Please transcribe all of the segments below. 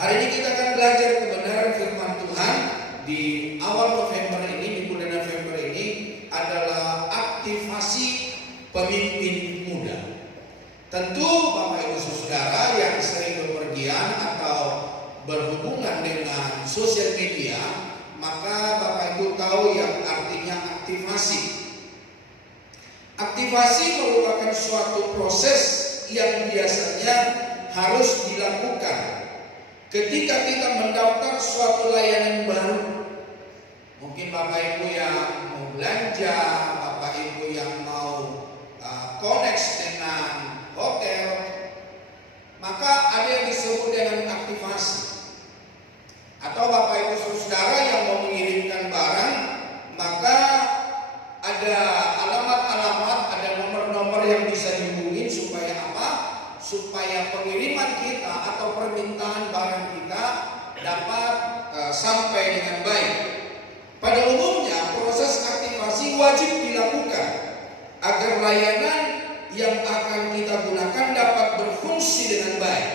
Hari ini kita akan belajar kebenaran firman Tuhan. Di awal November ini, di bulan November ini adalah aktivasi pemimpin muda. Tentu Bapak Ibu Saudara yang sering bepergian atau berhubungan dengan sosial media, maka Bapak Ibu tahu yang artinya aktivasi. Aktivasi merupakan suatu proses yang biasanya harus dilakukan ketika kita mendaftar suatu layanan baru. Mungkin Bapak Ibu yang mau belanja, Bapak Ibu yang mau connect dengan hotel, maka ada yang disebut dengan aktivasi. Atau Bapak Ibu Saudara yang mau mengirimkan barang, maka ada alamat-alamat, ada nomor-nomor yang bisa dihubungin supaya apa? Supaya pengiriman kita atau permintaan barang kita dapat sampai dengan baik. Pada umumnya proses aktivasi wajib dilakukan agar layanan yang akan kita gunakan dapat berfungsi dengan baik.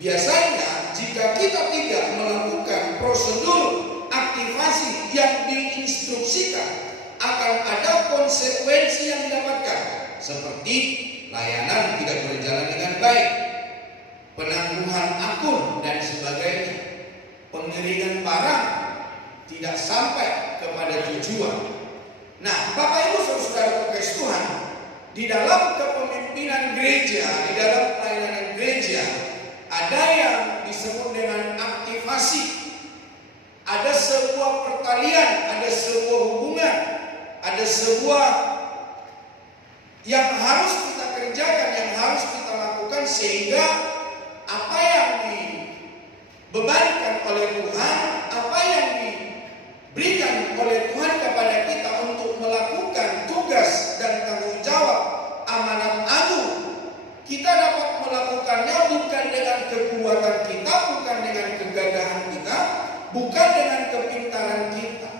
Biasanya jika kita tidak melakukan prosedur aktivasi yang diinstruksikan, akan ada konsekuensi yang didapatkan, seperti layanan tidak berjalan dengan baik, penangguhan akun dan sebagainya, pengiriman barang tidak sampai kepada tujuan. Nah, Bapak Ibu Saudara terkasih Tuhan, di dalam kepemimpinan gereja, di dalam pelayanan gereja, ada yang disebut dengan aktivasi. Ada sebuah pertalian, ada sebuah hubungan, ada sebuah yang harus kita kerjakan, yang harus kita lakukan, sehingga apa yang dibebankan oleh Tuhan, apa yang diberikan oleh Tuhan kepada kita untuk melakukan tugas dan tanggung jawab amanat agung, kita dapat melakukannya bukan dengan kekuatan kita, bukan dengan kegagahan kita, bukan dengan kepintaran kita,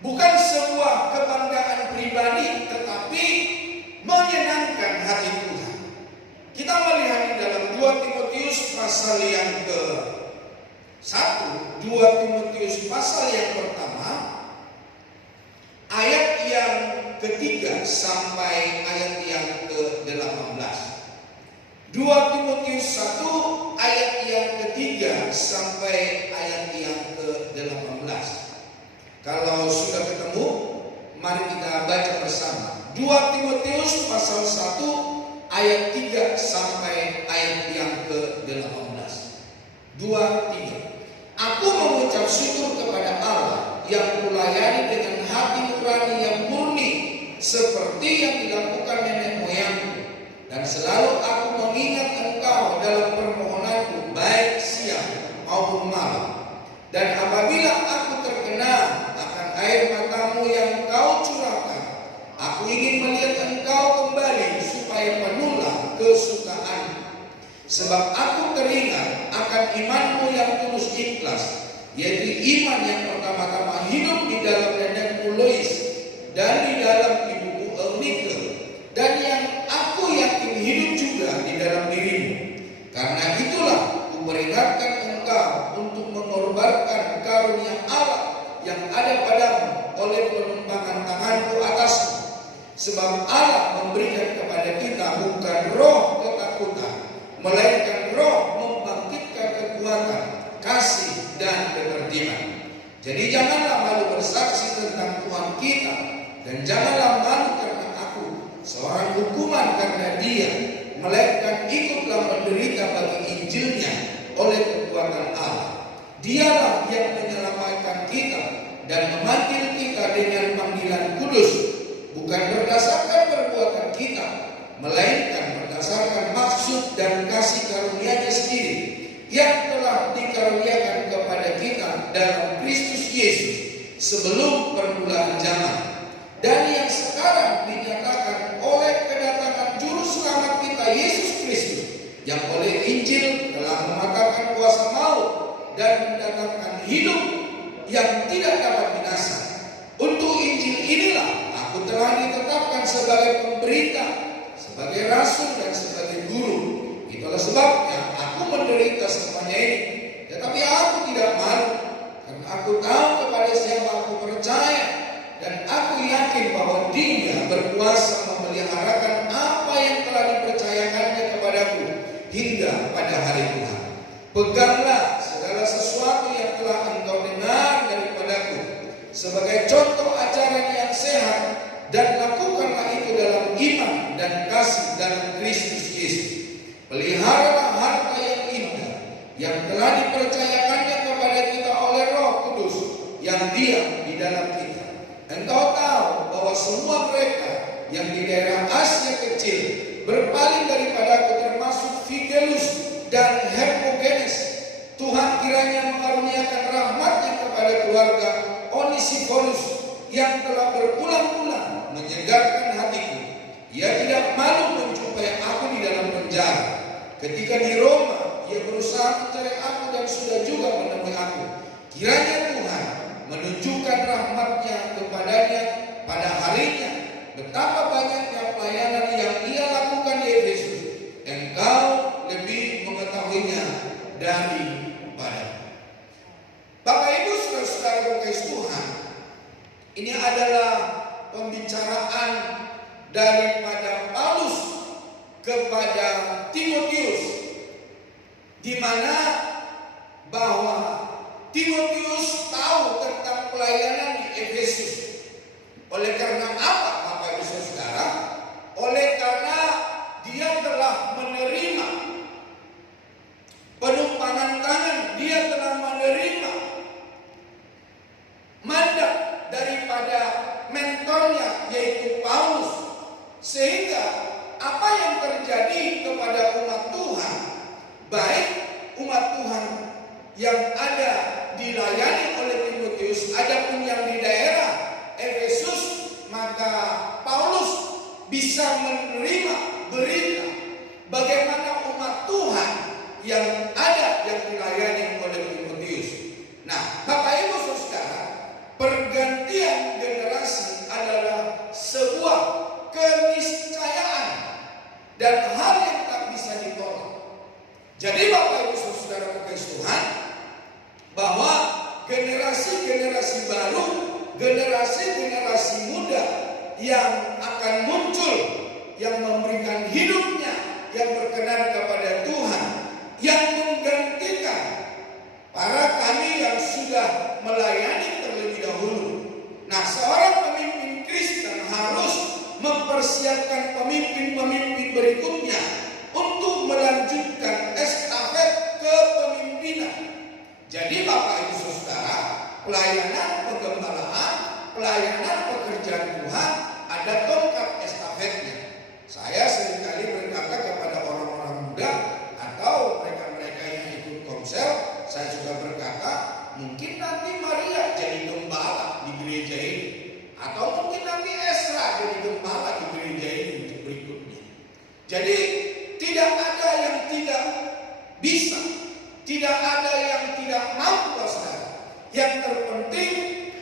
bukan sebuah kebanggaan pribadi, tetapi menyenangkan hati Tuhan. Kita melihat di dalam 2 Timotius pasal yang ke-1, 2 Timotius pasal yang pertama, ayat yang ketiga sampai ayat yang ke-18. 2 Timotius 1 ayat yang ketiga sampai ayat yang ke-18. Kalau sudah ketemu, mari kita baca bersama. 2 Timotius pasal 1 ayat 3 sampai ayat yang ke-18. 2, 3. Aku mengucap syukur kepada Allah yang kulayani dengan hati nurani yang murni, seperti yang dilakukan nenek moyangku, dan selalu aku mengingat engkau dalam permohonanku baik siang maupun malam. Dan apabila aku terkenal akan air matamu yang kau curahkan, aku ingin melihat engkau kembali supaya penuhlah kesukaanmu. Sebab aku teringat akan imanmu yang tulus ikhlas, yaitu iman yang pertama-tama hidup di dalam nenekmu Lois dan di dalam ibuku Eunike, dan yang aku yakin hidup juga di dalam dirimu. Karena itulah kuperingatkan engkau untuk mengorbankan karunia Allah yang ada padamu oleh penumpangan tanganku atasmu. Sebab Allah memberikan kepada kita bukan roh ketakutan, melainkan roh membangkitkan kekuatan, kasih, dan ketertiban. Jadi janganlah malu bersaksi tentang Tuhan kita, dan janganlah malu karena aku, seorang hukuman karena Dia, melainkan ikutlah menderita bagi Injilnya oleh kekuatan Allah. Dialah yang menyelamatkan kita dan memanggil kita dengan panggilan kudus, bukan berdasarkan perbuatan kita, melainkan berdasarkan maksud dan kasih karunia-Nya sendiri yang telah dikaruniakan kepada kita dalam Kristus Yesus sebelum permulaan zaman, dan yang sekarang dinyatakan oleh kedatangan juru selamat kita Yesus Kristus, yang oleh Injil telah mematahkan kuasa maut dan mendatangkan hidup yang tidak dapat binasa. Untuk Injil inilah aku telah ditetapkan sebagai pemberita, sebagai rasul dan sebagai guru. Itulah sebabnya aku menderita perintah semuanya ini. Tetapi aku tidak malu, karena aku tahu kepada siapa aku percaya, dan aku yakin bahwa Dia berkuasa memeliharakan apa yang telah dipercayakannya kepadaku hingga pada hari Tuhan. Peganglah segala sesuatu yang telah engkau dengar daripadaku sebagai contoh ajaran yang sehat, dan lakukanlah itu dalam iman dan kasih dalam Kristus Yesus. Peliharalah harta yang indah yang telah dipercayakannya kepada kita oleh Roh Kudus yang diam di dalam kita. Engkau tahu bahwa semua mereka yang di daerah Asia kecil berpaling daripadaku, termasuk Figelus dan Hermogenes. Tuhan kiranya mengaruniakan rahmat-Nya kepada keluarga Onesiphorus yang telah berulang-ulang menyegarkan hatiku. Ia tidak malu menjumpai aku di dalam penjara. Ketika di Roma, ia berusaha mencari aku dan sudah juga menemui aku. Kiranya Tuhan menunjukkan rahmat-Nya kepadanya pada harinya. Betapa banyaknya pelayanan yang ia lakukan di Efesus, engkau lebih mengetahuinya daripada. Bapak Ibu saudara-saudara berkasih Tuhan, ini adalah pembicaraan daripada Paulus kepada Timotius, di mana bahwa Timotius tahu tentang pelayanan di Efesus. Oleh karena apa, Bapak Ibu saudara? Oleh karena dia telah menerima penumpangan tangan, dia telah menerima mandat daripada mentornya, yaitu Paulus. Sehingga apa yang terjadi kepada umat Tuhan, baik umat Tuhan yang ada dilayani oleh Timotius, adapun yang di daerah Efesus, maka Paulus bisa menerima berita bagaimana umat Tuhan yang ada yang dilayani oleh Timotius. Nah, Bapak Ibu saudara, pergantian generasi adalah sebuah keniscayaan dan hal yang tak bisa ditolak. Jadi Bapak Ibu saudara berkasih Tuhan, bahwa generasi-generasi baru, generasi-generasi muda yang akan muncul, yang memberikan hidupnya, yang berkenan kepada Tuhan, yang menggantikan para kami yang sudah melayani terlebih dahulu. Nah, seorang pemimpin Kristen harus mempersiapkan pemimpin-pemimpin berikutnya untuk melanjutkan estafet kepemimpinan. Jadi Bapak Ibu saudara, pelayanan penggembalaan, pelayanan pekerjaan Tuhan ada tongkat estafetnya. Saya seringkali berkata kepada orang-orang muda atau mereka-mereka yang ikut komsel, saya juga berkata, mungkin nanti Maria jadi gembala di gereja ini, atau mungkin nanti Esra jadi gembala di gereja ini untuk berikutnya. Jadi tidak ada yang tidak bisa, tidak ada yang tidak mampu, saudara. Yang terpenting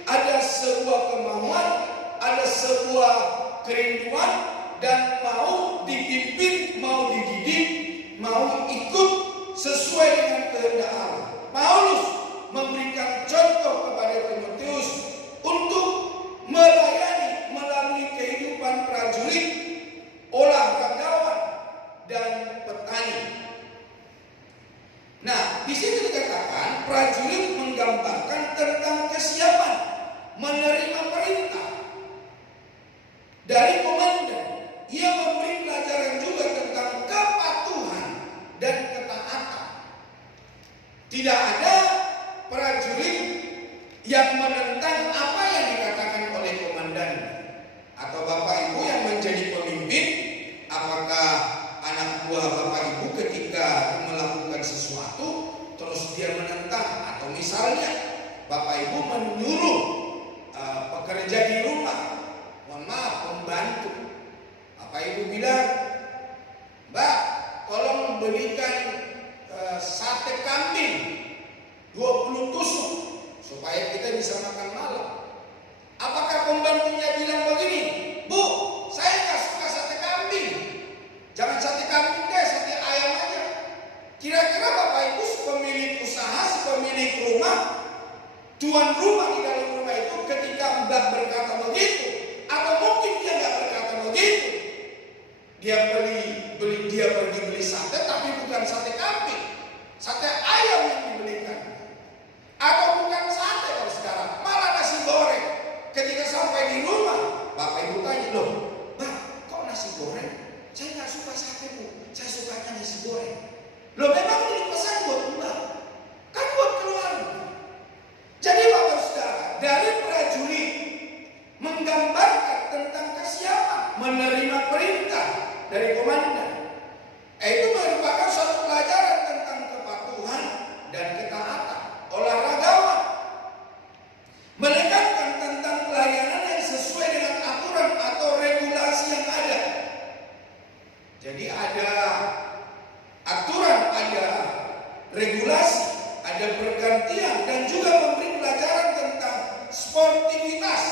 ada sebuah kemauan, ada sebuah kerinduan, dan mau dipimpin, mau dididik, mau ikut sesuai dengan kehendak Allah. Paulus memberikan contoh kepada Timotius untuk melayani melalui kehidupan prajurit, olahragawan, dan petani. Nah, di sini dikatakan prajurit menggambarkan tentang kesiapan menerima perintah dari komandan. Ia memberi pelajaran juga tentang kepatuhan dan ketaatan. Tidak ada prajurit yang menentang apa yang dikatakan oleh komandan. Atau Bapak Ibu yang menjadi pemimpin, apakah anak buah Bapak Ibu ketika melakukan sesuatu terus dia menentang, atau misalnya Bapak Ibu menyuruh pekerja di rumah, mohon maaf, pembantu, Bapak Ibu bilang, Mbak, tolong belikan sate kambing 20 tusuk supaya kita bisa makan malam. Apakah pembantunya bilang begini, Bu, saya nggak suka sate kambing, jangan sate kambing deh, sate ayam aja. Kira-kira Bapak Ibu pemilik rumah, tuan rumah di dalam rumah itu ketika Mbak berkata begitu, atau mungkin dia nggak berkata begitu, dia pergi beli sate tapi bukan sate kambing, sate ayam yang dibelikan, atau bukan sate kalau sekarang, malah nasi goreng. Ketika sampai di rumah, bapak ibu tanya, loh, Mbak, kok nasi goreng? Saya nggak suka sate, Bu, saya sukanya nasi goreng. Loh, memang ini pesan buat Mbak, kan buat keluarga. Jadi bapak saudara, dari prajurit menggambarkan tentang kesiapan menerima perintah dari komandan. Itu merupakan suatu pelajaran tentang kepatuhan dan ketaatan. Olahragawan menekankan tentang pelayanan yang sesuai dengan aturan atau regulasi yang ada. Jadi ada aturan, ada regulasi, ada pergantian, dan juga memberi pelajaran tentang sportivitas.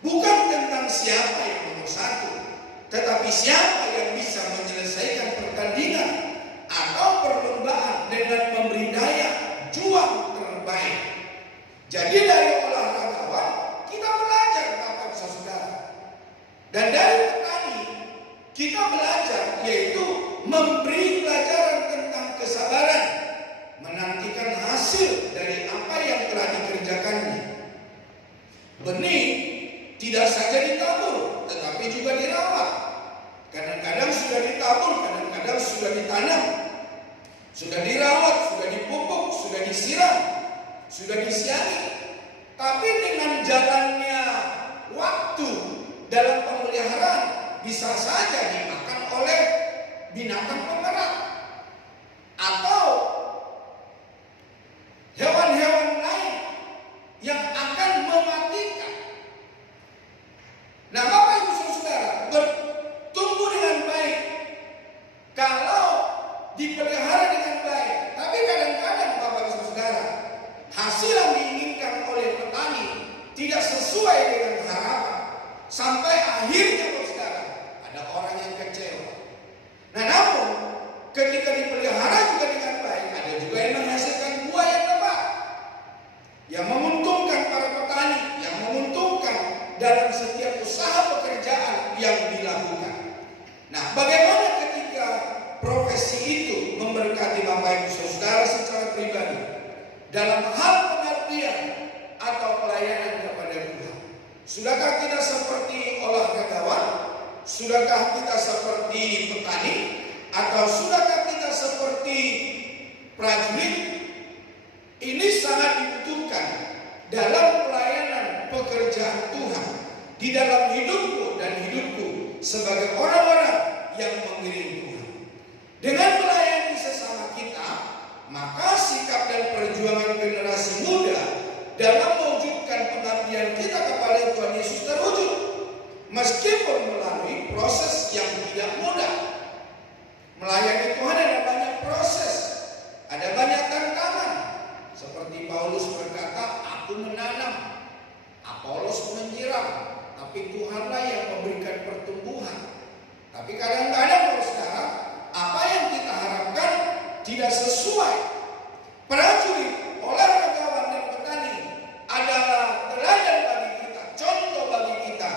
Bukan tentang siapa yang nomor satu, tetapi siapa yang bisa menyelesaikan pertandingan atau perlombaan dengan memberi daya juang terbaik. Jadi dari olahragawan kita belajar Bapak Saudara. Dan dari petani kita belajar yaitu memberi pelajaran tentang kesabaran, menantikan hasil dari apa yang telah dikerjakannya. Benih tidak saja ditabur, tetapi juga dirawat. Kadang-kadang sudah ditabur, kadang-kadang sudah ditanam, sudah dirawat, sudah dipupuk, sudah disiram, sudah disiangi. Tapi dengan jalannya waktu dalam pemeliharaan bisa saja dimakan oleh binatang pengerat atau hewan-hewan lain yang akan mematikan. Nah, Bapak Ibu Saudara, bertumbuh dengan baik kalau dipelihara dengan baik. Tapi kadang-kadang Bapak Ibu Saudara, hasil yang diinginkan oleh petani tidak sesuai dengan harapan. Sampai akhirnya Bapak Saudara, ada orang yang kecewa. Nah, namun ketika dipelihara juga dengan baik, ada juga yang menghasilkan buah yang lebat, yang menguntungkan para petani, yang menguntungkan dalam setiap usaha pekerjaan yang dilakukan. Nah, bagaimana ketika profesi itu memberkati Bapak Ibu Saudara secara pribadi dalam hal pengabdian atau pelayanan kepada Tuhan? Sudahkah kita seperti olahragawan? Sudahkah kita seperti petani? Atau sudahkah kita seperti prajurit? Ini sangat dibutuhkan dalam pelayanan pekerjaan Tuhan di dalam hidupku dan hidupku sebagai orang-orang yang mengiring Tuhan. Dengan melayani sesama kita, maka sikap dan perjuangan generasi muda dalam mewujudkan pengabdian kita kepada Tuhan Yesus terwujud, meskipun melalui proses yang tidak mudah. Melayani Tuhan ada banyak proses, ada banyak tantangan. Seperti Paulus berkata, aku menanam, Apolos menyiram, tapi Tuhanlah yang memberikan pertumbuhan. Tapi kadang-kadang saudara, apa yang kita harapkan tidak sesuai. Prajurit, olahragawan dan petani adalah teladan bagi kita, contoh bagi kita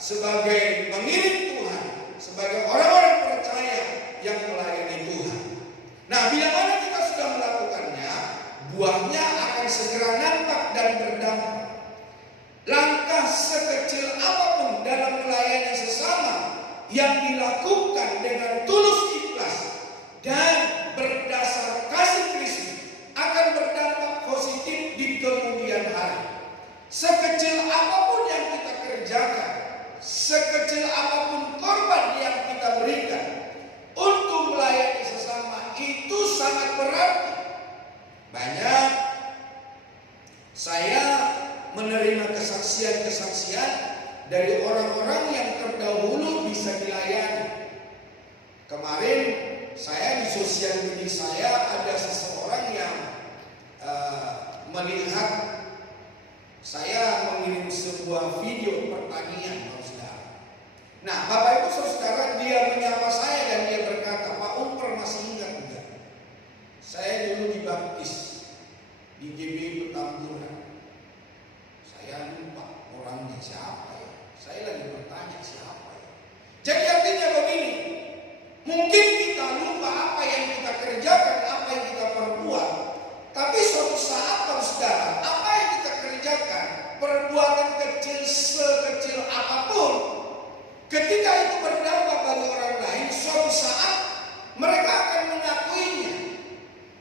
sebagai pengiring Tuhan, sebagai orang-orang percaya yang melayani Tuhan. Nah, bila mana kita sudah melakukannya, buahnya akan segera nampak dan berdampak. Langkah sekecil apapun dalam melayani sesama yang dilakukan dengan tulus ikhlas dan berdasar kasih Kristus akan berdampak positif di kemudian hari. Sekecil apapun yang kita kerjakan, sekecil apapun korban yang kita berikan untuk melayani sesama, itu sangat berarti. Banyak saya menerima kesaksian-kesaksian dari orang-orang yang terdahulu bisa dilayani. Kemarin saya di sosial media saya ada seseorang yang melihat saya mengirim sebuah video pertanian, saudara. Nah, Bapak Ibu Saudara, dia menyapa saya dan dia berkata, Pak Umper masih ingat enggak? Saya dulu dibaptis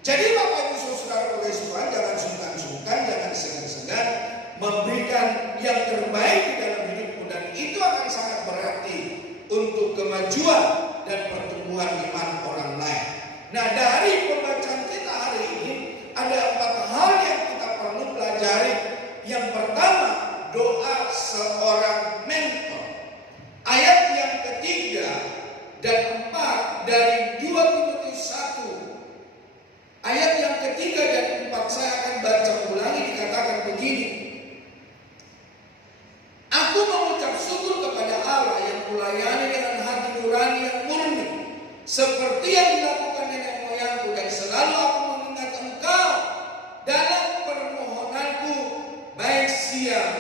Jadi Bapak Ibu Saudara Tuhan, jangan sungkan-sungkan, jangan segan-segan memberikan yang terbaik di dalam hidupmu, dan itu akan sangat berarti untuk kemajuan dan pertumbuhan iman orang lain. Nah, dari pembacaan kita hari ini ada 4 hal yang kita perlu pelajari. Yang pertama, doa seorang mentor. Ayat yang ketiga dan 4 dari 2 Timotius 1. Ayat yang ketiga dan 4 saya akan baca ulangi, dikatakan begini. Aku mengucap syukur kepada Allah yang kulayani dengan hati nurani yang murni, seperti yang dilakukan nenek moyangku, dan selalu aku mengingat engkau dalam permohonanku baik siang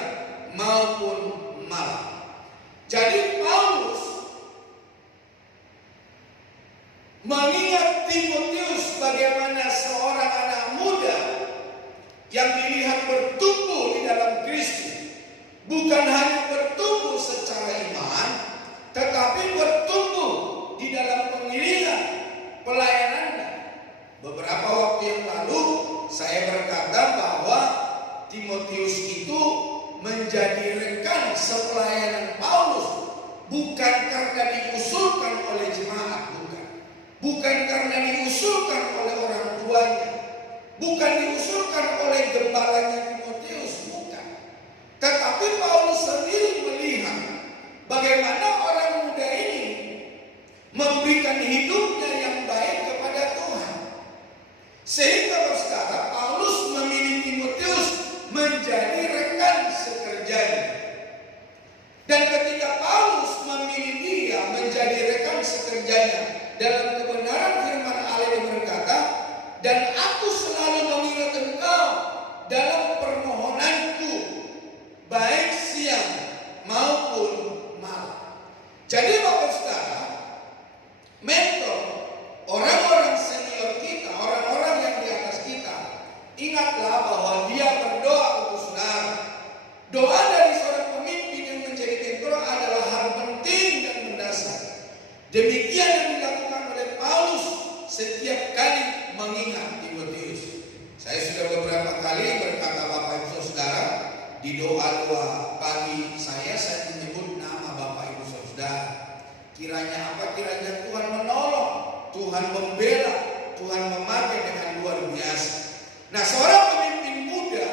maupun malam. Jadi Paulus mengingat Timotius bagaimana seorang anak muda yang dilihat bertumbuh di dalam Kristus. Bukan hanya bertumbuh secara iman, tetapi bertumbuh di dalam pengiringan pelayanannya. Beberapa waktu yang lalu saya berkata bahwa Timotius itu menjadi rekan sepelayanan Paulus, bukan karena diusulkan oleh jemaat, bukan karena diusulkan oleh orang tuanya, bukan diusulkan oleh gembalanya Timotius, bukan. Tetapi Paulus sendiri melihat bagaimana orang muda ini memberikan hidupnya yang baik kepada Tuhan. Sehingga saudara, Paulus memilih Timotius menjadi rekan sekerjanya. Dan ketika Paulus memilih dia menjadi rekan sekerjanya dalam kebenaran firman Allah yang berkata, dan aku selalu mengingat engkau dalam permohonanku baik siang maupun malam. Jadi Bapak Saudara, mentor, orang-orang senior kita, orang-orang yang di atas kita, ingatlah bahwa dia berdoa untuk saudara. Doa dari seorang pemimpin yang menjadi mentor adalah hal penting dan mendasar. Demikian yang dilakukan oleh Paulus setiap kali mengingat Timotius. Saya sudah beberapa kali berkata Bapak Ibu Saudara, di doa-doa pagi saya menyebut nama Bapak Ibu Saudara. Kiranya apa? Kiranya Tuhan menolong, Tuhan membela, Tuhan memakai dengan luar biasa. Nah, seorang pemimpin muda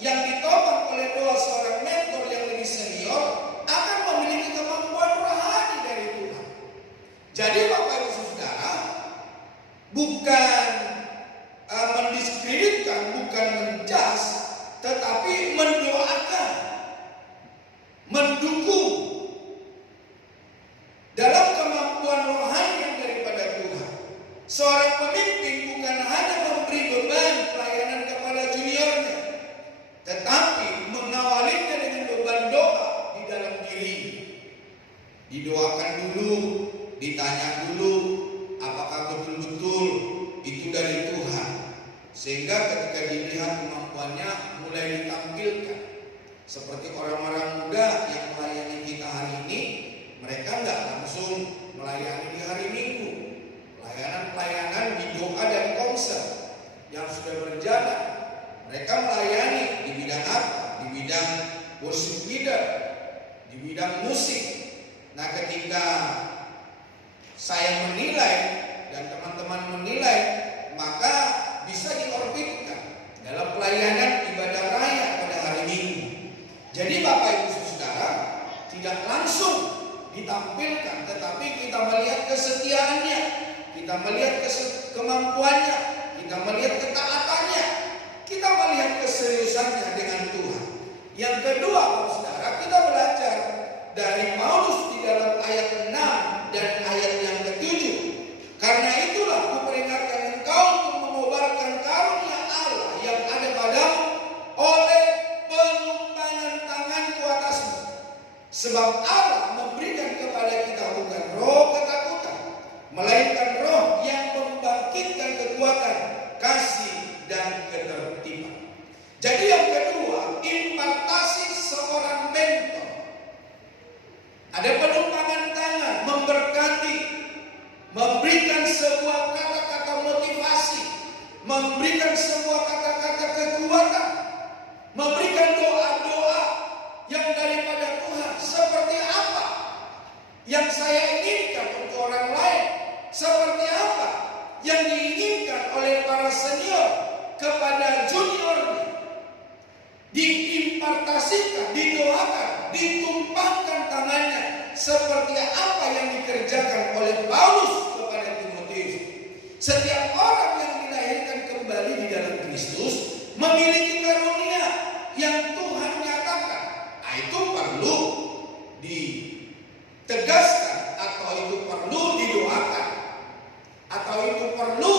yang ditopang oleh doa seorang mentor yang lebih senior akan memiliki kemampuan rohani dari Tuhan. Jadi Bapak Ibu Saudara, bukan mendiskreditkan, bukan menjas, tetapi mendoakan, mendukung dalam kemampuan rohani yang daripada Tuhan. Seorang pemimpin bukan hanya memberi beban pelayanan kepada juniornya, tetapi mengawalinya dengan beban doa di dalam diri. Didoakan dulu, ditanya dulu, apakah betul-betul itu dari Tuhan. Sehingga ketika dilihat kemampuannya mulai ditampilkan. Seperti orang-orang muda yang melayani kita hari ini, mereka nggak langsung melayani di hari Minggu. Pelayanan di doa dan konser yang sudah berjalan. Mereka melayani di bidang apa? Di bidang worship leader, di bidang musik. Nah, ketika saya menilai dan teman-teman menilai, maka bisa diorbitkan dalam pelayanan ibadah raya pada hari Minggu. Jadi Bapak Ibu Saudara, tidak langsung ditampilkan, tetapi kita melihat kesetiaannya, kita melihat kemampuannya, kita melihat ketaatannya, kita melihat keseriusannya dengan Tuhan. Yang kedua, Bapak Saudara, kita belajar dari Paulus di dalam ayat 6 dan ayat yang ke-7. Karena itulah kuperingatkan engkau untuk mengobarkan karunia Allah yang ada padamu oleh penumpangan tanganku atasmu. Sebab Allah memberikan kepada kita bukan roh ketakutan, melainkan roh yang membangkitkan kekuatan, kasih, dan ketertiban. Jadi yang kedua, impartasi seorang mentor. Ada penumpangan tangan, memberkati, memberikan sebuah kata-kata motivasi, memberikan sebuah kata-kata kekuatan, memberikan doa-doa yang daripada Tuhan. Seperti apa yang saya inginkan untuk orang lain? Seperti apa yang diinginkan oleh para senior kepada junior? Diimpartasikan, didoakan, ditumpahkan tangannya. Seperti apa yang dikerjakan oleh Paulus kepada Timotius. Setiap orang yang dilahirkan kembali di dalam Kristus memiliki karunia yang Tuhan nyatakan. Nah, itu perlu ditegaskan, atau itu perlu didoakan, atau itu perlu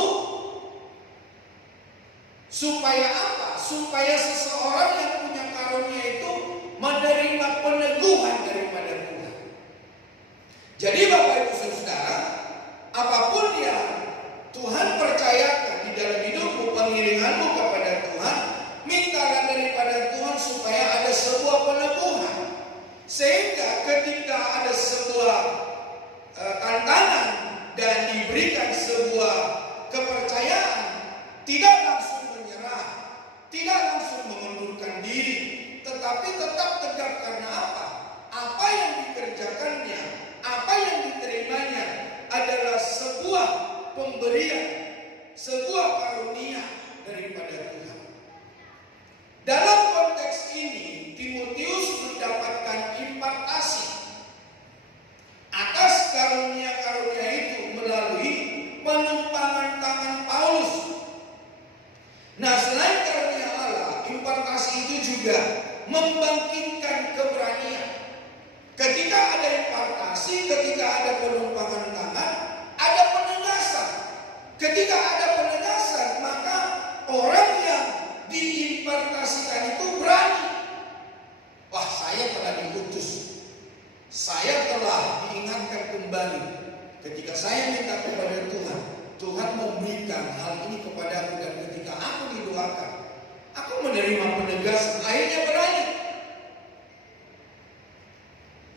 supaya apa? Supaya seseorang yang punya karunia itu menerima peneguhan daripada Tuhan. Jadi Bapak Ibu Saudara, apapun yang Tuhan percayakan di dalam hidupmu, pengiringanmu kepada Tuhan, mintalah daripada Tuhan supaya ada sebuah peneguhan. Sehingga ketika ada sebuah tantangan dan diberikan sebuah kepercayaan, tidak langsung menyerah, tidak langsung mengundurkan diri, tetapi tetap tegak. Karena apa? Apa yang dikerjakannya, apa yang diterimanya adalah sebuah pemberian, sebuah karunia daripada Tuhan. Dalam konteks ini, Timotius mendapatkan impartasi atas karunia-karunia itu melalui penumpangan tangan Paulus. Nah, selain karunia Allah, impartasi itu juga membangkitkan keberanian. Ketika ada impartasi, ketika ada penumpangan tangan, ada penegasan. Ketika ada penegasan, maka orang yang diimpartasikan itu berani. Wah, saya telah diutus, saya telah diingatkan kembali. Ketika saya minta kepada Tuhan, Tuhan memberikan hal ini kepada aku, dan ketika aku didoakan, aku menerima penegasan, akhirnya berani.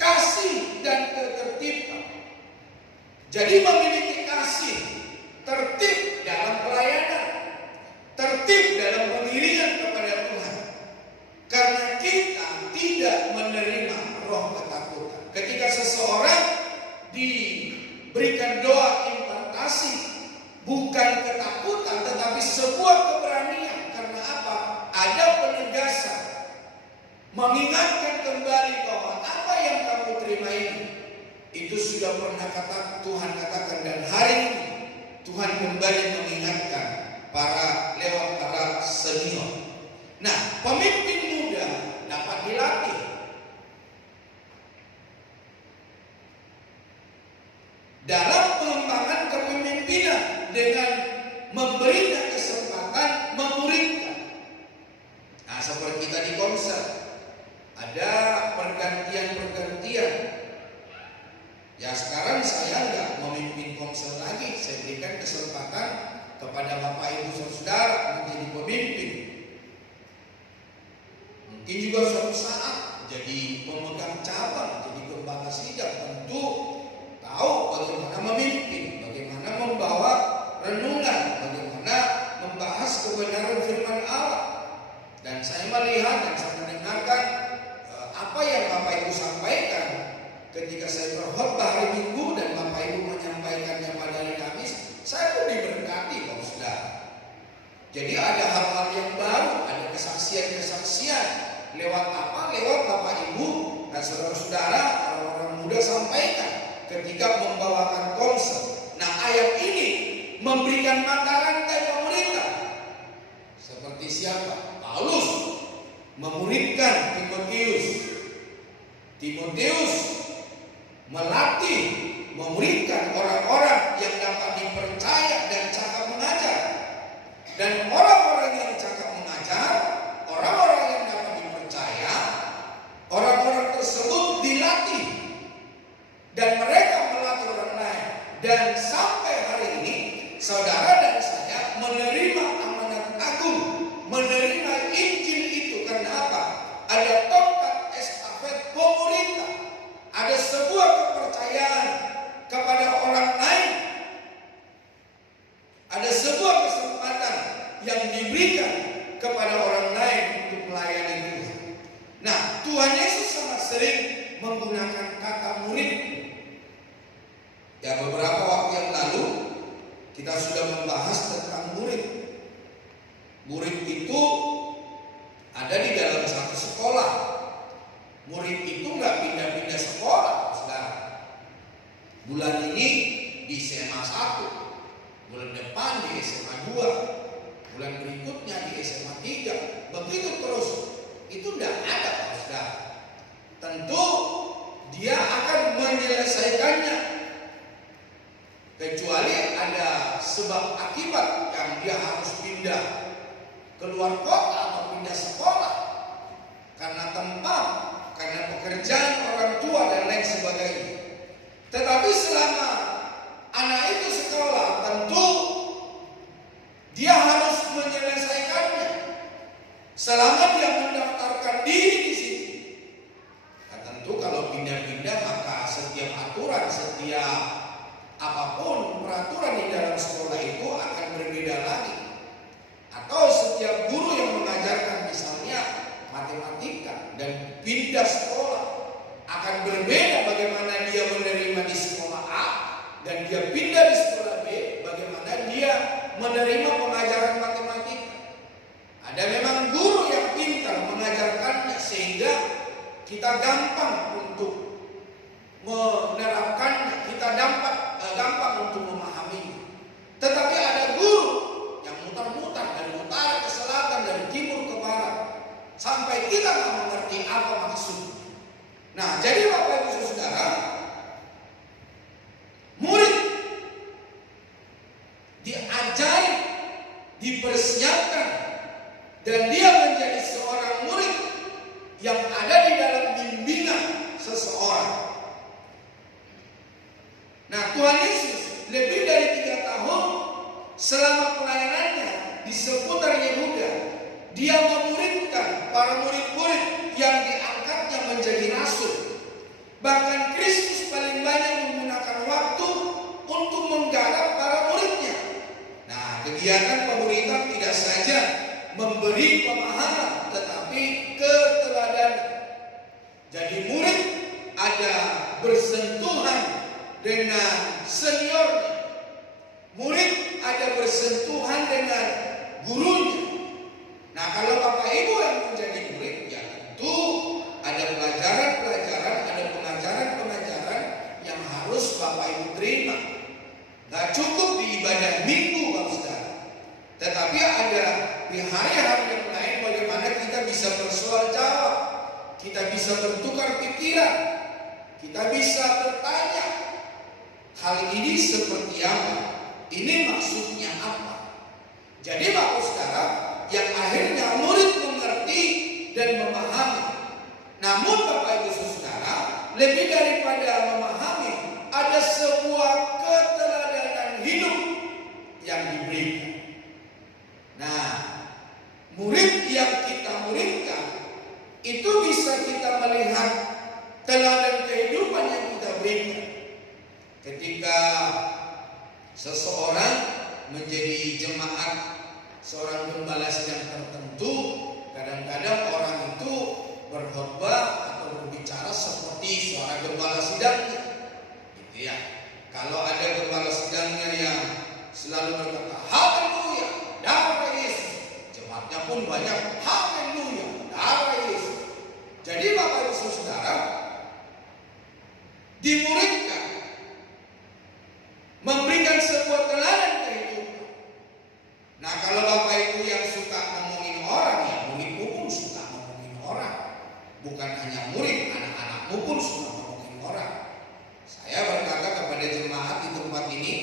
Kasih dan ketertiban. Jadi memiliki kasih, tertib dalam pelayanan, tertib dalam pengiringan kepada Tuhan. Karena kita tidak menerima roh ketakutan. Ketika seseorang diberikan doa impartasi, bukan ketakutan tetapi sebuah keberanian. Karena apa? Ada penegasan, mengingatkan kembali bahwa apa yang kamu terima ini, itu sudah pernah Tuhan katakan, dan hari ini Tuhan kembali mengingatkan lewat para senior. Nah, pemimpin muda dapat dilatih. Dalam pengembangan kepemimpinan dengan memberikan kesempatan memuridkan. Nah, seperti kita di konser, ada pergantian-pergantian. Ya, sekarang saya nggak memimpin konser lagi. Saya berikan kesempatan kepada Bapak Ibu Saudara menjadi pemimpin. Mungkin juga suatu saat jadi pemegang cabang, jadi gembala sidang, tentu tahu bagaimana memimpin, bagaimana membawa renungan, bagaimana membahas kebenaran firman Allah. Dan saya melihat dan saya mendengarkan apa yang Bapak Ibu sampaikan ketika saya berkhotbah hari Minggu, dan Bapak Ibu menyampaikannya pada hari Kamis. Saya pun diberkati, Bapak Saudara. Jadi ada hal-hal yang baru, ada kesaksian-kesaksian. Lewat apa? Lewat Bapak Ibu dan saudara-saudara, orang-orang muda sampaikan ketika membawakan konser. Nah, ayat ini memberikan mata rantai pemerintah. Seperti siapa? Paulus memuridkan Timotius. Timotius melatih, memuridkan orang-orang yang dapat dipercaya dan cakap mengajar. Dan orang-orang yang cakap mengajar, orang-orang yang dapat dipercaya, orang-orang tersebut dilatih dan mereka melatih orang lain. Dan sampai hari ini saudara dan saya menerima amanat agung, menerima Injil itu. Karena apa? Ada tongkat estafet pemerintah, ada sebuah kepercayaan kepada orang lain, ada sebuah kesempatan yang diberikan kepada orang lain untuk melayani Tuhan. Nah, Tuhan Yesus sangat sering menggunakan kata murid. Ya, beberapa waktu yang lalu kita sudah membahas tentang murid. Murid itu ada di dalam satu sekolah. Murid itu nggak pindah-pindah sekolah, saudara. Bulan ini di SMA 1, bulan depan di SMA 2, bulan berikutnya di SMA 3, begitu terus. Itu tidak ada, saudara. Tentu dia akan menyelesaikannya, kecuali ada sebab akibat yang dia harus pindah keluar kota atau pindah sekolah karena tempat, karena pekerjaan orang tua dan lain sebagainya. Tetapi selama anak itu sekolah, tentu dia harus menyelesaikannya. Selama dia mendaftarkan diri di sini, nah, tentu kalau pindah-pindah maka setiap aturan, setiap apapun peraturan di dalam sekolah itu akan berbeda lagi. Atau setiap guru yang mengajarkan misalnya matematika dan pindah sekolah akan berbeda bagaimana dia menerima di sekolah A dan dia pindah di sekolah B, bagaimana dia menerima pengajaran matematika. Ada memang guru yang pintar mengajarkannya sehingga kita gampang untuk menerapkannya, kita gampang untuk memahaminya. Tetapi ada guru yang mutar-mutar dari utara ke selatan, dari timur ke barat, sampai kita nggak mengerti apa maksudnya. Nah, jadi Bapak Ibu Saudara, murid diajari, dipersiapkan, dan dia menjadi seorang murid yang ada di dalam bimbingan seseorang. Nah, Tuhan Yesus lebih dari 3 tahun selama pelayanannya di seputar Yehuda, dia memuridkan para murid-murid yang diangkatnya menjadi rasul. Bahkan Kristus paling banyak menggunakan waktu untuk menggarap para muridnya. Nah, kegiatan pemerintah tidak saja memberi pemahaman, tetapi keteladanan. Jadi murid ada bersentuhan dengan seniornya. Murid ada bersentuhan dengan gurunya. Nah, kalau Bapak Ibu yang menjadi murid, ya tentu ada pelajaran-pelajaran, ada pengajaran-pengajaran yang harus Bapak Ibu terima. Gak cukup di ibadah minggu, Bapak Saudara, tetapi ada di hari-hari yang lain bagaimana kita bisa bersoal jawab, kita bisa bertukar pikiran, kita bisa bertanya, hal ini seperti apa? Ini maksudnya apa? Jadi Bapak Saudara, yang akhirnya murid mengerti dan memahami. Namun Bapak Ibu Saudara, lebih daripada memahami, ada sebuah keteladanan hidup yang diberikan. Nah, murid yang kita muridkan itu bisa kita melihat teladan kehidupan yang kita berikan. Ketika seseorang menjadi jemaat, seorang gembala sedang tertentu, kadang-kadang orang itu berkhotbah atau berbicara seperti suara gembala sidangnya, gitu ya. Kalau ada gembala sidangnya yang selalu berkata haleluya, darah Yesus, jemaatnya pun banyak haleluya, darah Yesus. Jadi Bapak Ibu Saudara, dimuridkan memberikan sebuah teladan kehidupan. Nah, kalau Bapak Ibu yang suka ngomongin orang, ya muridmu pun suka ngomongin orang. Bukan hanya murid, anak-anakmu pun suka ngomongin orang. Saya berkata kepada jemaat di tempat ini,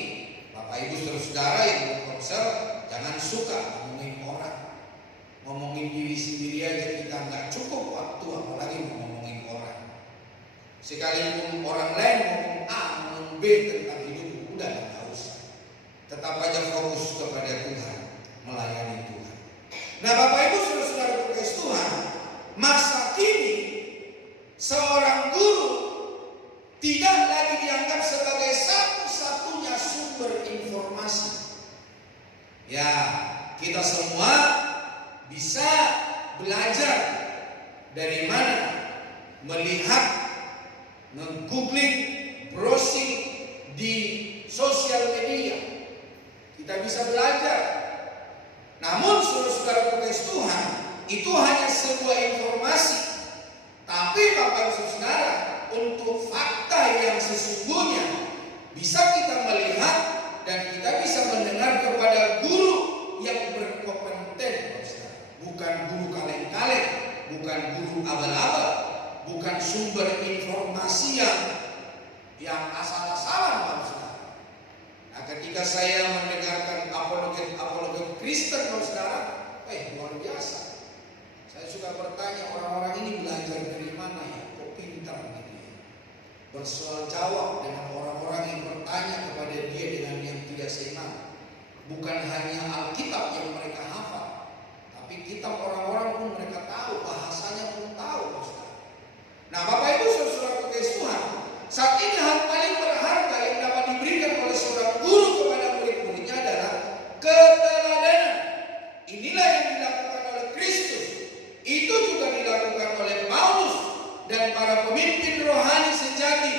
Bapak Ibu saudara yang berkonser, jangan suka ngomongin orang. Ngomongin diri sendiri aja kita nggak cukup waktu, apalagi ngomongin orang. Sekalipun orang lain ngomong A, ngomong B tentang hidup, udah nggak usah. Tetap aja fokus kepada Tuhan, melayani Tuhan. Nah, Bapak Ibu saudara berkasih Tuhan, masa kini seorang guru tidak lagi dianggap sebagai satu-satunya sumber informasi. Ya, kita semua bisa belajar dari mana melihat, meng-googling, browsing di sosial media. Kita bisa belajar. Namun saudara-saudara kekasih Tuhan, itu hanya sebuah informasi. Tapi Bapak Ibu Saudara, untuk fakta yang sesungguhnya bisa kita melihat dan kita bisa mendengar kepada guru yang berkompeten, bukan guru kaleng-kaleng, bukan guru abal-abal, bukan sumber informasi yang asal-asalan, saudara. Nah, ketika saya mendengarkan apologet Kristen, saudara, luar biasa. Saya suka bertanya, orang-orang ini belajar dari mana ya? Kok pintar gitu ya? Bersoal jawab dengan orang-orang yang bertanya kepada dia dengan yang tidak senang. Bukan hanya Alkitab yang mereka hafal, tapi kitab orang-orang pun mereka tahu, bahasanya pun tahu, saudara. Nah, Bapak Ibu saudara kekasih Tuhan, saat ini hal paling berharga yang dapat diberikan oleh seorang guru kepada murid-muridnya adalah keteladanan. Inilah yang dilakukan oleh Kristus. Itu juga dilakukan oleh Paulus dan para pemimpin rohani sejati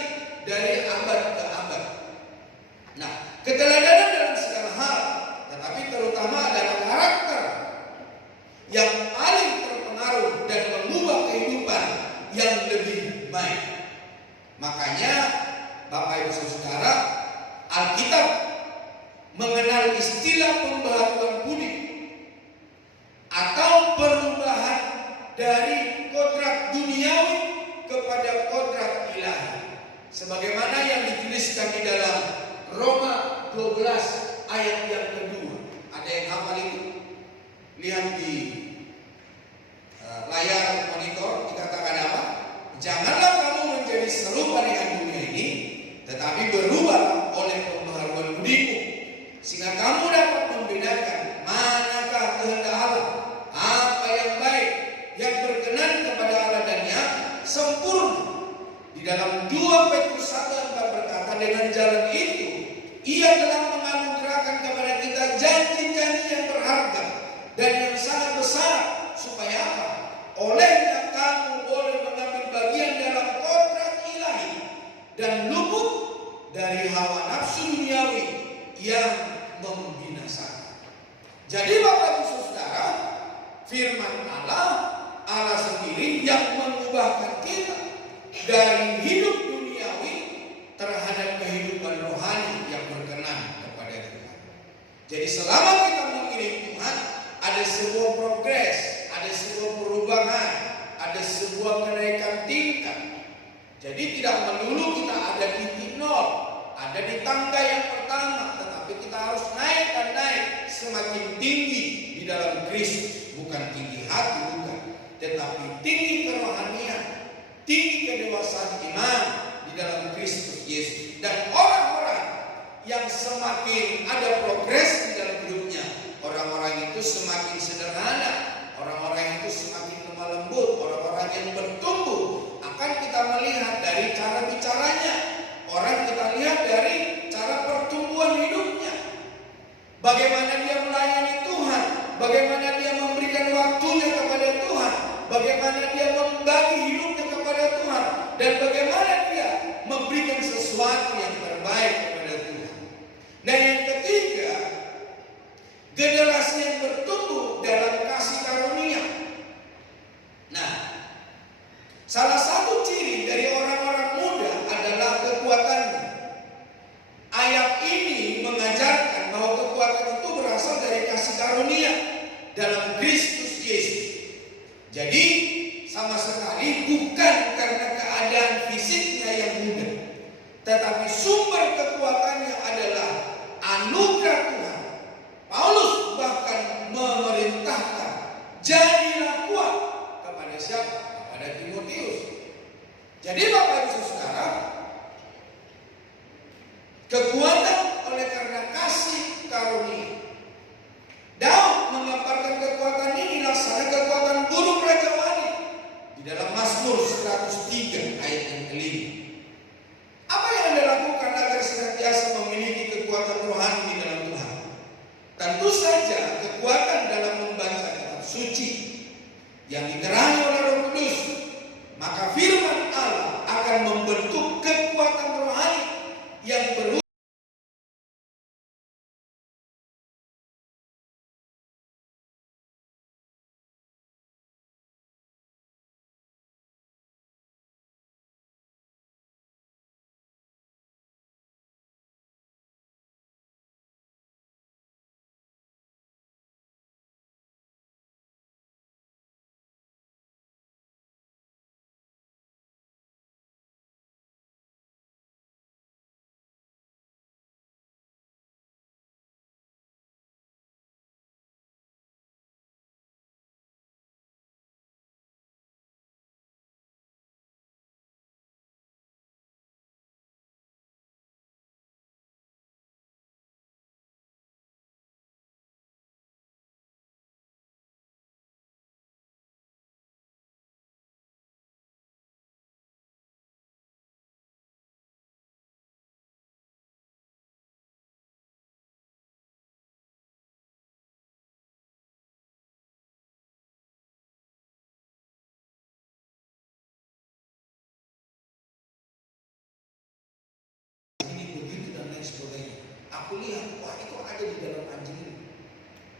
dari abad ke abad. Nah, keteladanan dalam segala hal, tetapi terutama adalah karakter yang paling terpengaruh dan mengubah kehidupan yang lebih baik. Makanya Bapak Ibu Saudara, Alkitab mengenal istilah pembaharuan budi atau perubahan dari kodrat duniawi kepada kodrat ilahi, sebagaimana yang dituliskan di dalam Roma 12 ayat yang kedua. Ada yang hafal itu? Lihat di layar monitor, dikatakan apa? Janganlah kamu menjadi serupa dengan dunia ini, tetapi berubah oleh pembaharuan budimu, sehingga kamu dapat membedakan manakah kehendak Allah, apa yang baik, yang berkenan kepada Allah dan yang sempurna. Di dalam 2 Petrus 1:4 berkata, dengan jalan itu Ia telah menganugerahkan kepada kita janji-janji yang berharga dan yang sangat besar, supaya apa? Olehnya kamu boleh mengambil bagian dalam kodrat ilahi dan luput dari hawa nafsu duniawi yang membinasakan. Jadi Bapak Ibu Saudara, firman Allah sendiri yang mengubahkan kita dari hidup duniawi terhadap kehidupan rohani yang berkenan kepada Tuhan. Jadi selama kita mengiring Tuhan, ada sebuah progres, ada sebuah perubahan, ada sebuah kenaikan tingkat. Jadi tidak melulu kita ada di titik nol, ada di tangga yang pertama, tetapi kita harus naik dan naik semakin tinggi di dalam Kristus. Bukan tinggi hati, bukan, tetapi tinggi kerohanian, tinggi kedewasaan iman di dalam Kristus Yesus. Dan orang-orang yang semakin ada progres di dalam hidupnya, orang-orang itu semakin sederhana, orang-orang itu semakin lemah lembut, orang-orang yang bertumbuh. Akan kita melihat dari cara bicaranya, orang kita lihat dari cara pertumbuhan hidupnya, bagaimana dia melayani Tuhan, bagaimana dia memberikan waktunya kepada Tuhan, bagaimana dia membagi hidupnya kepada Tuhan, dan bagaimana dia memberikan sesuatu yang terbaik kepada Tuhan. Dan yang ketiga, generasi yang bertumbuh dalam kasih karunia. Nah, salah satu ciri dari orang-orang muda adalah kekuatannya. Ayat ini mengajarkan bahwa kekuatan itu berasal dari kasih karunia dalam Kristus Yesus. Jadi sama sekali bukan karena keadaan fisiknya yang muda, tetapi sumber kekuatannya adalah anugerah Tuhan. Paulus bahkan memerintahkan, jadilah kuat kepada siapa? Kepada Timotius. Jadi Bapak Ibu Saudara, kekuatan oleh karena kasih karunia. Daud menggambarkan kekuatan ini laksana kekuatan burung Raja Wali di dalam Mazmur 103 ayat yang kelima. Apa yang Anda lakukan agar senantiasa memiliki kekuatan rohani di dalam Tuhan? Tentu saja kekuatan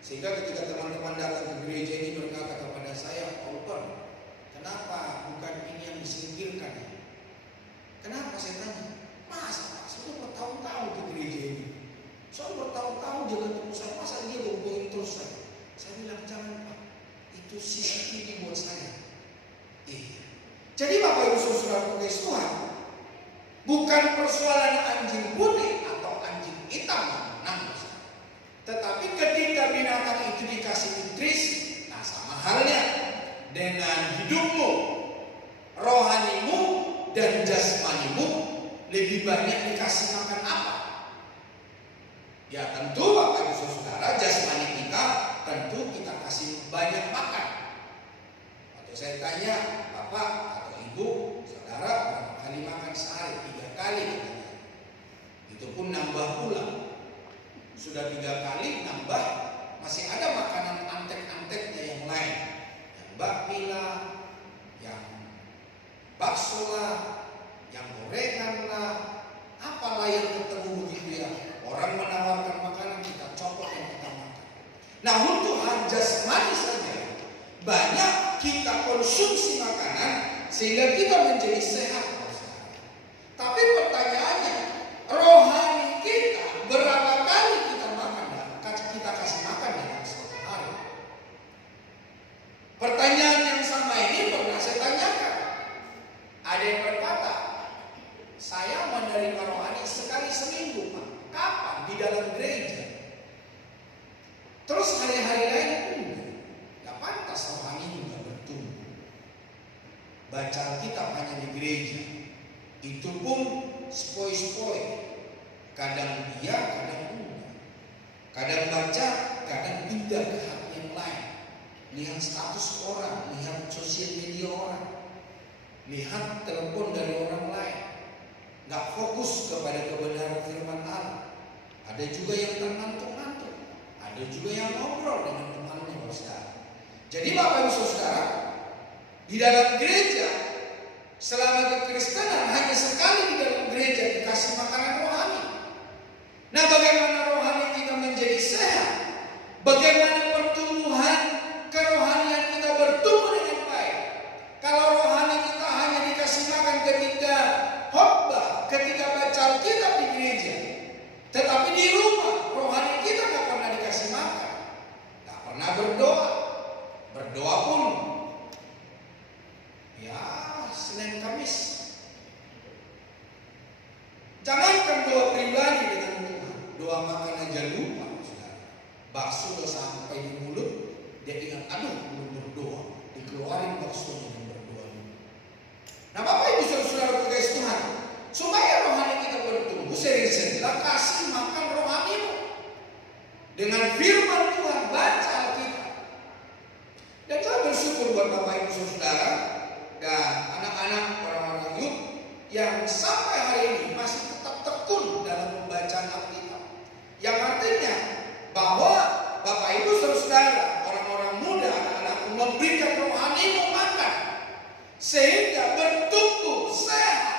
Sehingga ketika teman-teman datang ke gereja ini berkata kepada saya, "Open, kenapa bukan ini yang disingkirkan?" Kenapa saya tanya? Masa Pak, saya bertahun-tahun ke gereja ini, saya bertahun-tahun dia ketemu saya, masa dia bohongin terus saya? Saya bilang, "Jangan Pak, itu CCTV buat saya." Jadi Bapak Ibu Saudara Tuhan, bukan persoalan anjing putih atau anjing hitam yang menang, tetapi ketika binatang itu dikasih nutrisi, nah sama halnya dengan hidupmu, rohanimu dan jasmanimu, lebih banyak dikasih makan apa? Ya tentu Bapak Ibu Saudara, jasmani kita tentu kita kasih banyak makan. Atau saya tanya Bapak atau Ibu, Saudara berapa kali makan sehari? 3 kali katanya. Itu pun nambah pula. Sudah 3 kali nambah, masih ada makanan antek-anteknya yang lain, yang bakmi lah, yang bakso lah, yang gorengan lah, apalah yang ketemu begitu ya. Orang menawarkan makanan, kita copot yang kita makan. Nah untuk hal jasmani saja, banyak kita konsumsi makanan sehingga kita menjadi sehat. Tapi pertanyaannya, rohani kita berapa kali kita makan dan kita kasih makan dalam satu hari? Pertanyaan yang sama ini pernah saya tanyakan. Ada yang berkata, "Saya menerima rohani sekali seminggu Pak." Kapan? Di dalam gereja. Terus hari-hari lain enggak. Gak pantas rohani juga bertumbuh. Baca Alkitab hanya di gereja. Itu pun spoi-spoi. Kadang iya, kadang enggak. Kadang baca, kadang pindah ke hati yang lain. Lihat status orang, lihat sosial media orang, lihat telepon dari orang lain. Gak fokus kepada kebenaran firman Allah. Ada juga yang terngantuk-ngantuk, ada juga yang ngobrol dengan temannya, saudara. Jadi Bapak Ibu Saudara, di dalam gereja selama kekristenan hanya sekali di dalam gereja dikasih makanan rohani. Nah, bagaimana rohani kita menjadi sehat? Bagaimana pertumbuhan kerohanian kita bertumbuh dengan baik? Kalau rohani kita hanya dikasih makan ketika khotbah, ketika baca Alkitab di gereja, tetapi di rumah rohani kita gak pernah dikasih makan, gak pernah berdoa. Berdoa pun ya Senin Kamis. Jangankan doa pribadi dengan Tuhan, doa makan aja lupa. Bakso udah sampai di mulut, dia ingat, aduh belum berdoa, dikeluarin baksonya dan berdoa. Nah Bapak Ibu Saudara kekasih Tuhan, supaya rohani kita bertumbuh, sering-seringlah kasih makan rohanimu dengan firman Tuhan, baca Alkitab. Dan saya bersyukur buat Bapak Ibu Saudara dan anak-anak orang-orang youth yang sampai hari ini masih tetap tekun dalam pembacaan Alkitab. Yang artinya bahwa Bapak Ibu Saudara, orang-orang muda, anak-anak memberikan rohanimu makan sehingga bertumbuh sehat.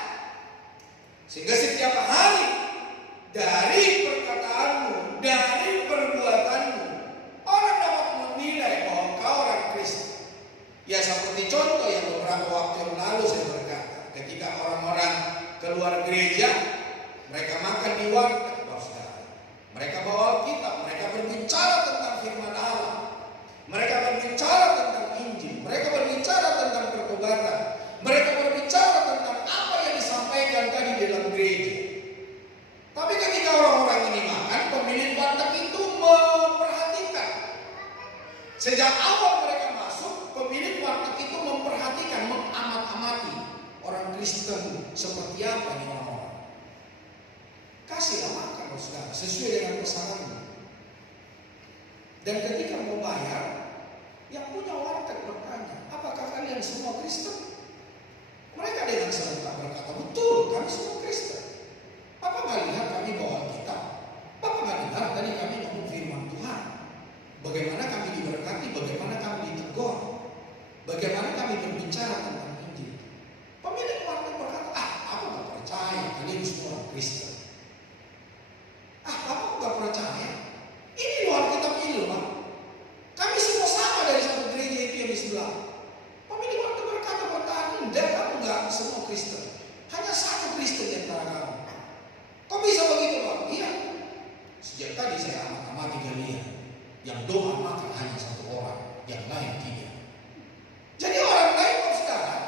Sehingga setiap hari dari perkataanmu, dari perbuatanmu, orang dapat menilai bahwa kau orang Kristen. Ya seperti contoh yang beberapa waktu yang lalu saya berkata, ketika orang-orang keluar gereja, mereka makan di warteg, mereka bawa Alkitab, mereka berbicara tentang firman Allah, mereka berbicara tentang Injil, mereka berbicara tentang pertobatan, mereka berbicara tentang apa yang disampaikan tadi dalam gereja. Tapi ketika orang-orang ini makan, pemilik warteg itu memperhatikan. Sejak awal mereka masuk, pemilik warteg itu memperhatikan, mengamat-amati orang Kristen seperti apa nih orang-orang. Kasihlah makan saudara, sesuai dengan pesananmu. Dan ketika mau bayar, yang punya warteg bertanya, apakah kalian semua Kristen? Mereka dengan serentak berkata, betul, kami semua Kristen. Bapak nggak lihat kami bawa Alkitab? Bapak nggak lihat tadi kami ngomong firman Tuhan? Bagaimana kami diberkati? Bagaimana kami ditegur? Bagaimana kami berbicara tentang Injil? Pemilik warteg berkata, aku nggak percaya kalian semua orang Kristen. Aku nggak percaya. Ini loh Alkitab ini loh, Pak. hanya satu orang, yang lain tidak. Jadi orang lain sekarang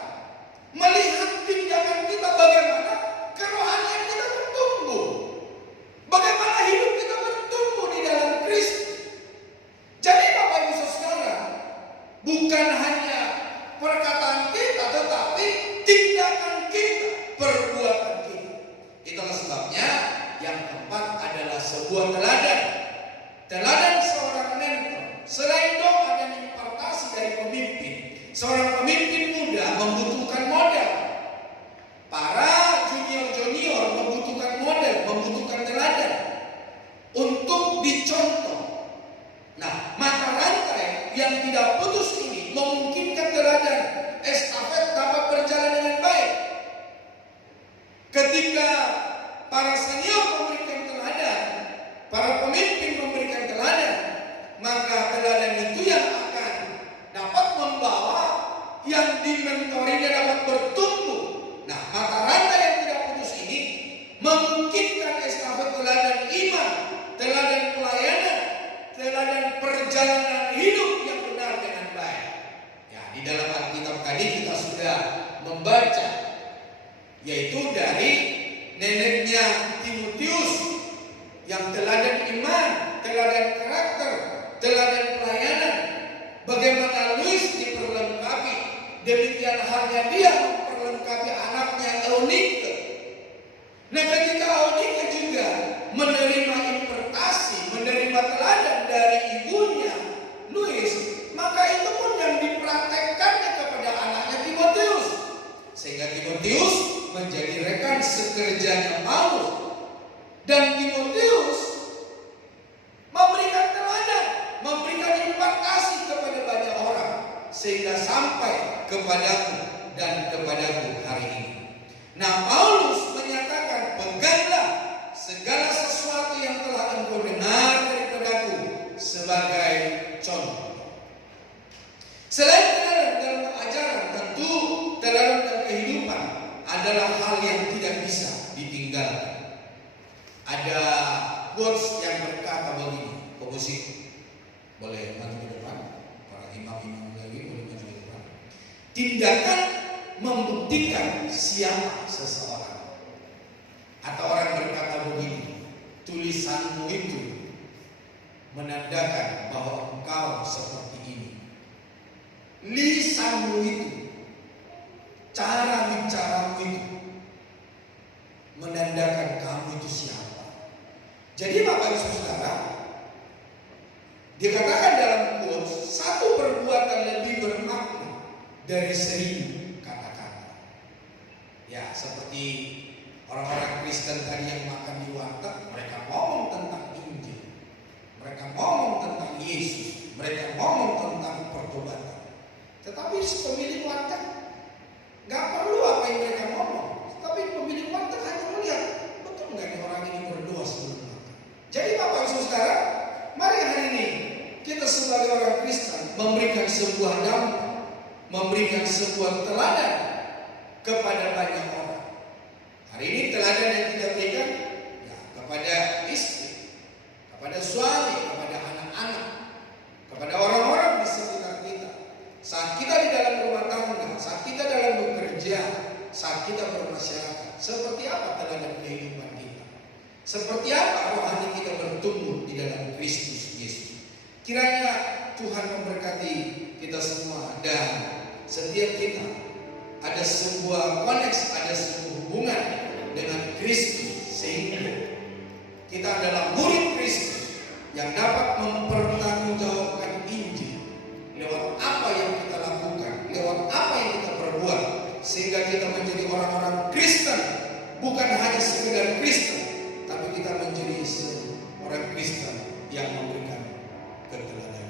melihat tindakan kita bagaimana kerohanian kita bertumbuh, bagaimana hidup kita bertumbuh di dalam Kristus. Jadi Bapak Ibu Saudara, bukan hanya perkataan kita, tetapi tindakan kita, perbuatan kita. Itulah sebabnya yang keempat adalah sebuah teladan. Teladan seorang mentor. Selain doa dan impartasi dari pemimpin, seorang pemimpin muda membutuhkan model. Para junior-junior membutuhkan model, membutuhkan teladan untuk dicontoh. Nah, mata rantai yang tidak putus ini memungkinkan teladan estafet dapat berjalan dengan baik. Ketika para senior memberikan teladan, para pemimpin memberikan teladan, maka teladan itu yang akan dapat membawa yang dimentorinya dapat bertumbuh. Nah, mata rantai yang tidak putus ini memungkinkan estafet teladan iman, teladan pelayanan, teladan perjalanan hidup yang benar dengan baik. Ya, di dalam Alkitab tadi kita sudah membaca, yaitu dari neneknya Timotius yang teladan iman, teladan karakter, teladan pelayanan. Bagaimana Luis diperlengkapi, demikian halnya dia memperlengkapi anaknya Eunike. Nah, ketika Eunike juga menerima impartasi, menerima teladan dari ibunya Luis, maka itu pun yang dipraktekkannya kepada anaknya Timotius, sehingga Timotius menjadi rekan sekerjanya Paulus. Dan Timotius memberikan teladan, memberikan impartasi kepada banyak orang, sehingga sampai kepadaku dan kepadaku hari ini. Nah, Paulus menyatakan, peganglah segala sesuatu yang telah engkau dengar daripadaku sebagai contoh. Selain teladan dalam ajaran, tentu teladan dalam kehidupan adalah hal yang tidak bisa ditinggalkan. Ada quotes yang berkata begini, pemusik boleh maju ke depan, para imam-imam lagi boleh maju ke depan. Tindakan membuktikan siapa seseorang. Atau orang berkata begini, tulisanmu itu menandakan bahwa engkau seperti ini. Lisanmu itu, cara bicaramu itu menandakan kamu itu siapa. Jadi Bapak Ibu Saudara, dikatakan dalam quotes, satu perbuatan lebih bermakna dari 1000 kata-kata. Ya, seperti orang-orang Kristen tadi yang makan di warteg, mereka ngomong tentang Injil, mereka ngomong tentang Yesus, mereka ngomong tentang pertobatan. Tetapi pemilik warteg gak perlu apa yang mereka ngomong, tapi pemilik warteg hanya melihat, betul nggak nih orang ini berdoa sebelum makan. Jadi Bapak Ibu Saudara, mari hari ini kita sebagai orang Kristen memberikan sebuah dampak, memberikan sebuah teladan kepada banyak orang. Hari ini teladan yang kita berikan ya, kepada istri, kepada suami, kepada anak-anak, kepada orang-orang di sekitar kita. Saat kita di dalam rumah tangga, saat kita dalam bekerja, saat kita bermasyarakat, seperti apa teladan kehidupan kita? Seperti apa rohani kita bertumbuh di dalam Kristus Yesus? Kiranya Tuhan memberkati kita semua dan setiap kita ada sebuah koneksi, ada sebuah hubungan dengan Kristus, sehingga kita adalah murid Kristus yang dapat mempertanggungjawabkan Injil lewat apa yang kita lakukan, lewat apa yang kita perbuat, sehingga kita menjadi orang-orang Kristen, bukan hanya sekedar Kristen, tapi kita menjadi orang Kristen yang memberikan keteladanan.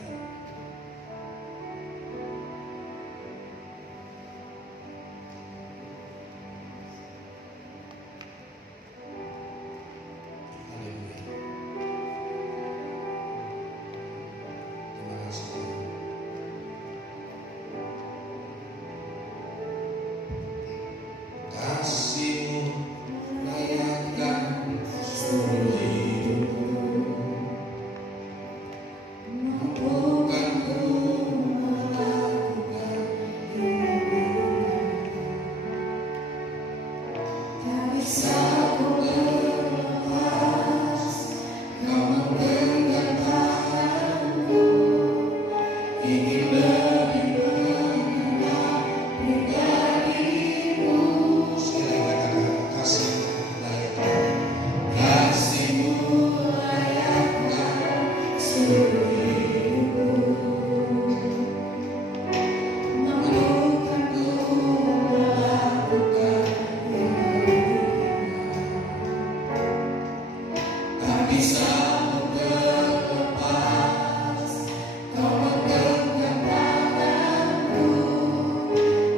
ingin lebih mengenal pribadimu. Sekali lagi katakan kasih layaknya, kasihmu layaknya seluruh hidupku. Mampukanku melakukan tak bisa ku terlepas, kau menggenggam tanganku,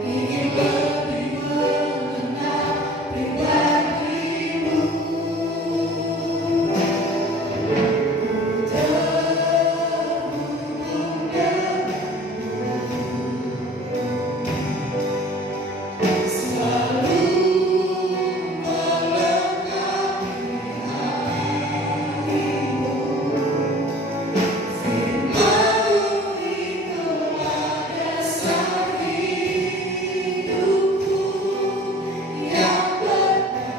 ingin lebih mengenal pribadimu. Terhubung denganmu, selalu melengkapi hatimu. Firman-Mu itulah dasar hidupku yang bernasku.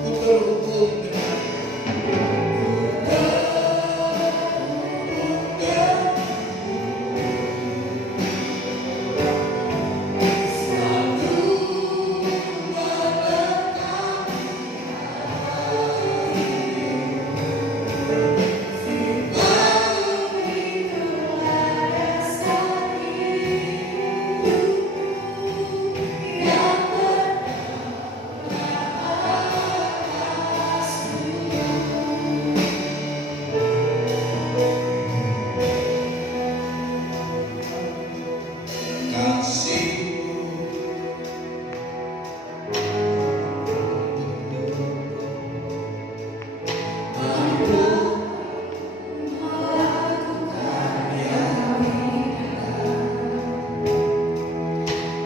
Ku terhubung denganmu, selalu melengkapi Firman-Mu itulah dasar hidupku yang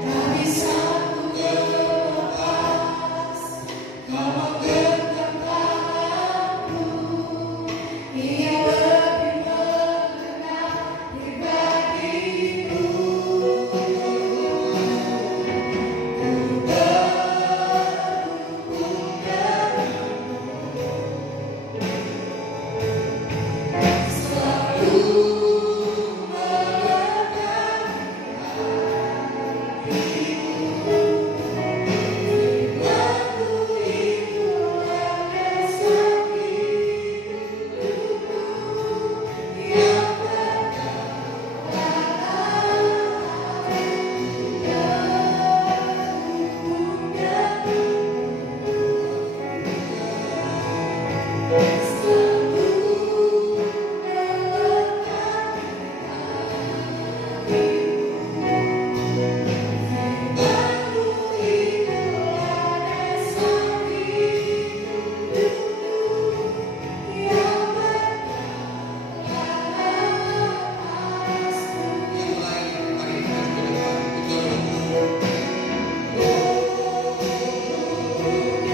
tak bisa ku terlepas, kau menggenggam tanganku, ingin lebih mengenal pribadimu. Ku terhubung denganmu, selalu melengkapi Firman-Mu itulah dasar hidupku yang terhubung denganmu,